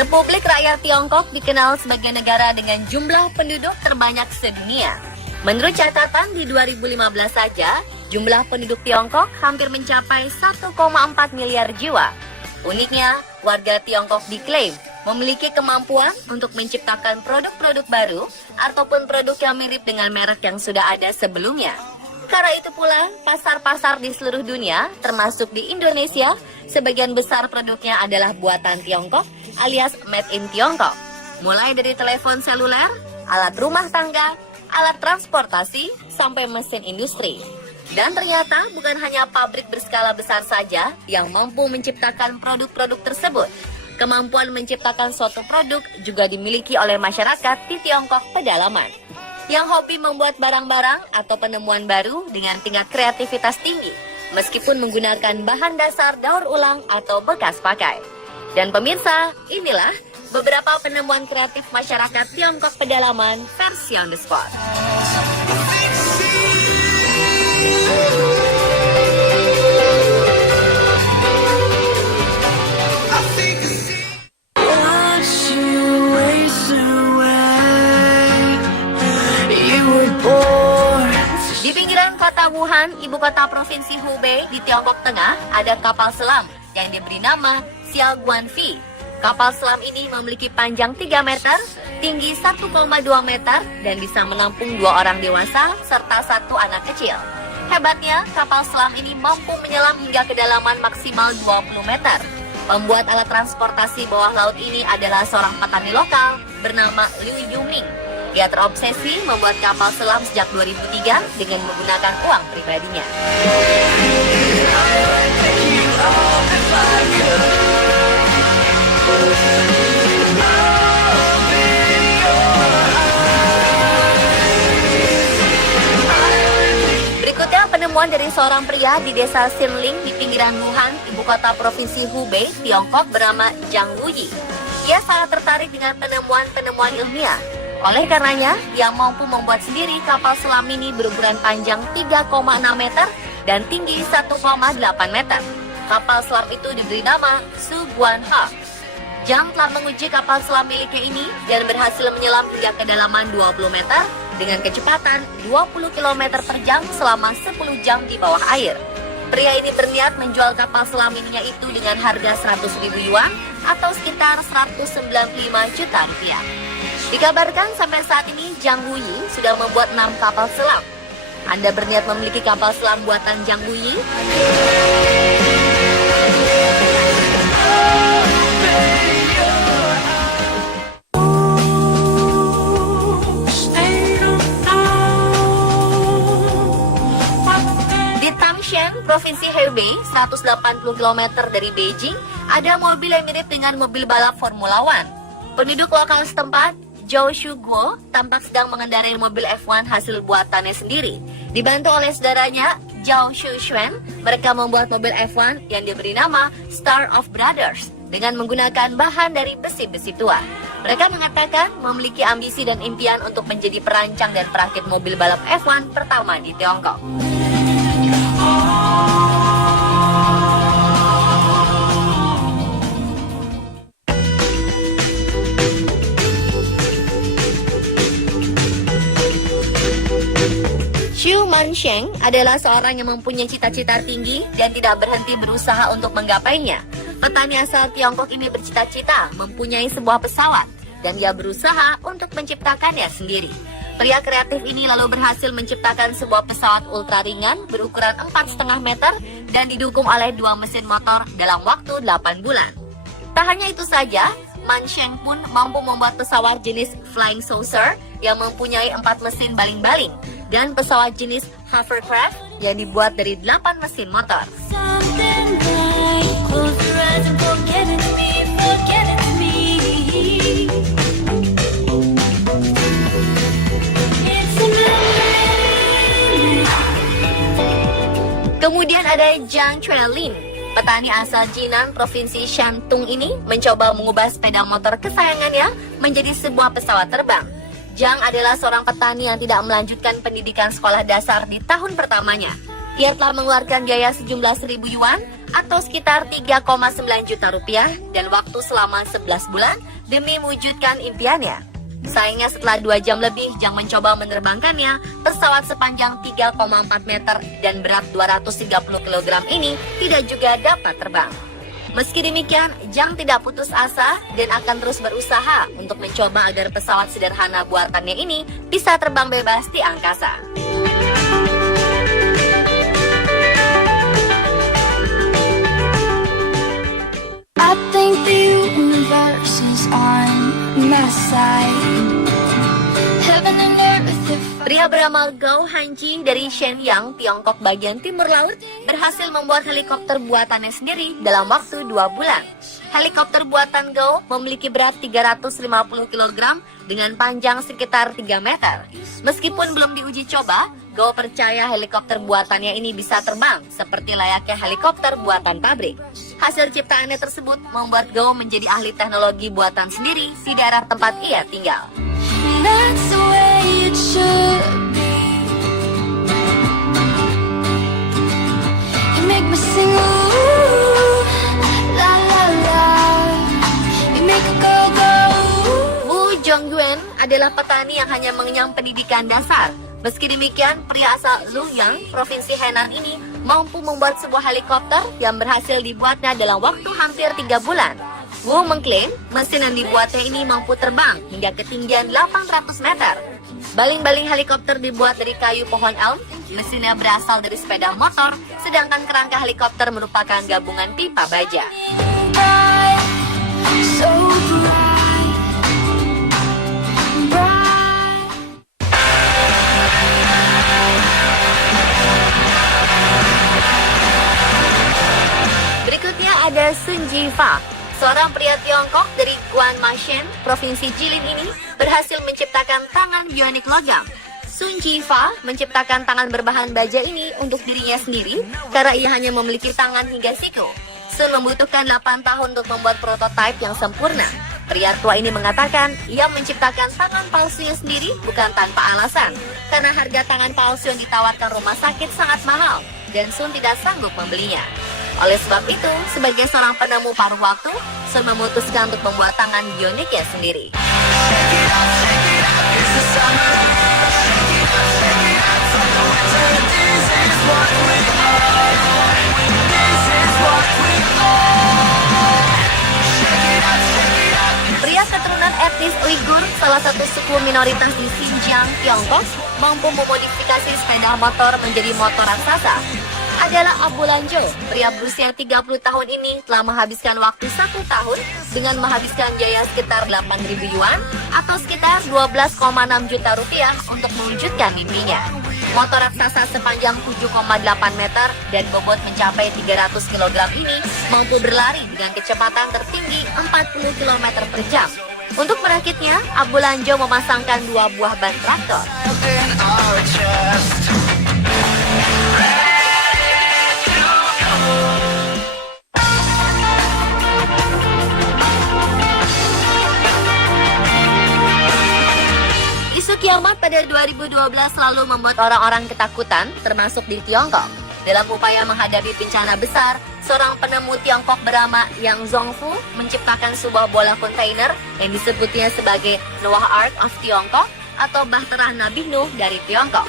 Republik Rakyat Tiongkok dikenal sebagai negara dengan jumlah penduduk terbanyak sedunia. Menurut catatan di 2015 saja, jumlah penduduk Tiongkok hampir mencapai 1,4 miliar jiwa. Uniknya, warga Tiongkok diklaim memiliki kemampuan untuk menciptakan produk-produk baru ataupun produk yang mirip dengan merek yang sudah ada sebelumnya. Karena itu pula, pasar-pasar di seluruh dunia, termasuk di Indonesia, sebagian besar produknya adalah buatan Tiongkok alias made in Tiongkok. Mulai dari telepon seluler, alat rumah tangga, alat transportasi, sampai mesin industri. Dan ternyata bukan hanya pabrik berskala besar saja yang mampu menciptakan produk-produk tersebut. Kemampuan menciptakan suatu produk juga dimiliki oleh masyarakat di Tiongkok pedalaman, yang hobi membuat barang-barang atau penemuan baru dengan tingkat kreativitas tinggi, meskipun menggunakan bahan dasar daur ulang atau bekas pakai. Dan pemirsa, inilah beberapa penemuan kreatif masyarakat Tiongkok pedalaman versi on the spot. Di pinggiran kota Wuhan, ibu kota provinsi Hubei di Tiongkok Tengah, ada kapal selam yang diberi nama Xiao Guanfi. Kapal selam ini memiliki panjang 3 meter, tinggi 1,2 meter, dan bisa menampung 2 orang dewasa serta 1 anak kecil. Hebatnya, kapal selam ini mampu menyelam hingga kedalaman maksimal 20 meter. Pembuat alat transportasi bawah laut ini adalah seorang petani lokal bernama Liu Yuming. Dia terobsesi membuat kapal selam sejak 2003 dengan menggunakan uang pribadinya. Berikutnya penemuan dari seorang pria di desa Xinling di pinggiran Wuhan, ibu kota provinsi Hubei, Tiongkok bernama Zhang Wuyi. Ia sangat tertarik dengan penemuan-penemuan ilmiah. Oleh karenanya, ia mampu membuat sendiri kapal selam mini berukuran panjang 3,6 meter dan tinggi 1,8 meter. Kapal selam itu diberi nama Su Guanha. Zhang telah menguji kapal selam miliknya ini dan berhasil menyelam hingga kedalaman 20 meter dengan kecepatan 20 km per jam selama 10 jam di bawah air. Pria ini berniat menjual kapal selam mininya itu dengan harga 100.000 yuan atau sekitar 195 juta rupiah. Dikabarkan sampai saat ini Zhang Wuyi sudah membuat 6 kapal selam. Anda berniat memiliki kapal selam buatan Zhang Wuyi? Di Tangshan, Provinsi Hebei, 180 km dari Beijing, ada mobil yang mirip dengan mobil balap Formula One. Penduduk lokal setempat, Zhou Shuguo, tampak sedang mengendarai mobil F1 hasil buatannya sendiri. Dibantu oleh saudaranya, Zhao Shushuan, mereka membuat mobil F1 yang diberi nama Star of Brothers dengan menggunakan bahan dari besi-besi tua. Mereka mengatakan memiliki ambisi dan impian untuk menjadi perancang dan perakit mobil balap F1 pertama di Tiongkok. Xu Mansheng adalah seorang yang mempunyai cita-cita tinggi dan tidak berhenti berusaha untuk menggapainya. Petani asal Tiongkok ini bercita-cita mempunyai sebuah pesawat dan dia berusaha untuk menciptakannya sendiri. Pria kreatif ini lalu berhasil menciptakan sebuah pesawat ultra ringan berukuran 4,5 meter dan didukung oleh 2 mesin motor dalam waktu 8 bulan. Tak hanya itu saja, Mansheng pun mampu membuat pesawat jenis Flying Saucer yang mempunyai 4 mesin baling-baling dan pesawat jenis hovercraft yang dibuat dari 8 mesin motor. Kemudian ada Zhang Chuelin, petani asal Jinan, Provinsi Shantung ini mencoba mengubah sepeda motor kesayangannya menjadi sebuah pesawat terbang. Zhang adalah seorang petani yang tidak melanjutkan pendidikan sekolah dasar di tahun pertamanya. Ia telah mengeluarkan biaya sejumlah 1.000 yuan atau sekitar 3,9 juta rupiah dan waktu selama 11 bulan demi mewujudkan impiannya. Sayangnya setelah 2 jam lebih Jang mencoba menerbangkannya, pesawat sepanjang 3,4 meter dan berat 230 kg ini tidak juga dapat terbang. Meski demikian, Jang tidak putus asa dan akan terus berusaha untuk mencoba agar pesawat sederhana buatannya ini bisa terbang bebas di angkasa. I think the universe is on my side. Heaven and earth if Pria bernama Gao Hanji dari Shenyang, Tiongkok bagian timur laut, berhasil membuat helikopter buatannya sendiri dalam waktu 2 bulan. Helikopter buatan Gao memiliki berat 350 kg dengan panjang sekitar 3 meter. Meskipun belum diuji coba, Gao percaya helikopter buatannya ini bisa terbang seperti layaknya helikopter buatan pabrik. Hasil ciptaannya tersebut membuat Gao menjadi ahli teknologi buatan sendiri di daerah tempat ia tinggal. that's the way it should be. You make me sing ooh, la la la. You make a go go. Wu Zhongyuan adalah petani yang hanya mengenyam pendidikan dasar. Meski demikian, pria asal Luoyang, Provinsi Henan ini mampu membuat sebuah helikopter yang berhasil dibuatnya dalam waktu hampir 3 bulan. Wu mengklaim mesin yang dibuatnya ini mampu terbang hingga ketinggian 800 meter. Baling-baling helikopter dibuat dari kayu pohon elm, mesinnya berasal dari sepeda motor, sedangkan kerangka helikopter merupakan gabungan pipa baja. Bright, so bright, bright. Berikutnya ada Sun Jifa. Seorang pria Tiongkok dari Guangmashen, Provinsi Jilin ini berhasil menciptakan tangan bionik logam. Sun Jifa menciptakan tangan berbahan baja ini untuk dirinya sendiri karena ia hanya memiliki tangan hingga siku. Sun membutuhkan 8 tahun untuk membuat prototipe yang sempurna. Pria tua ini mengatakan ia menciptakan tangan palsunya sendiri bukan tanpa alasan, karena harga tangan palsu yang ditawarkan rumah sakit sangat mahal dan Sun tidak sanggup membelinya. Oleh sebab itu, sebagai seorang penemu paruh waktu, Sun memutuskan untuk membuat tangan bioniknya sendiri. Pria keturunan etnis Uighur, salah satu suku minoritas di Xinjiang, Tiongkok, mampu memodifikasi sepeda motor menjadi motor raksasa. Adalah Abu Lanjo. Pria berusia 30 tahun ini telah menghabiskan waktu 1 tahun dengan menghabiskan biaya sekitar 8.000 yuan atau sekitar 12,6 juta rupiah untuk mewujudkan mimpinya. Motor raksasa sepanjang 7,8 meter dan bobot mencapai 300 kg ini mampu berlari dengan kecepatan tertinggi 40 km per jam. Untuk merakitnya, Abu Lanjo memasangkan 2 buah ban traktor. Isu kiamat pada 2012 lalu membuat orang-orang ketakutan, termasuk di Tiongkok. Dalam upaya menghadapi bencana besar, seorang penemu Tiongkok bernama Yang Zhongfu menciptakan sebuah bola kontainer yang disebutnya sebagai Noah Ark of Tiongkok atau Bahtera Nabi Nuh dari Tiongkok.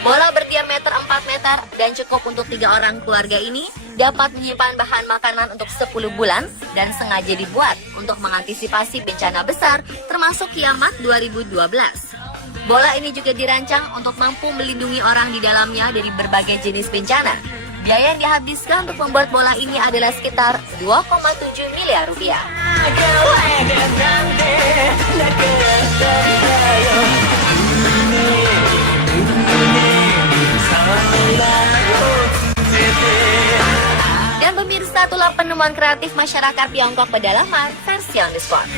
Bola berdiameter 4 meter dan cukup untuk 3 orang keluarga ini dapat menyimpan bahan makanan untuk 10 bulan dan sengaja dibuat untuk mengantisipasi bencana besar termasuk kiamat 2012. Bola ini juga dirancang untuk mampu melindungi orang di dalamnya dari berbagai jenis bencana. Biaya yang dihabiskan untuk membuat bola ini adalah sekitar 2,7 miliar rupiah. Dan pemirsa, itulah penemuan kreatif masyarakat Tiongkok pedalaman versi on the spot.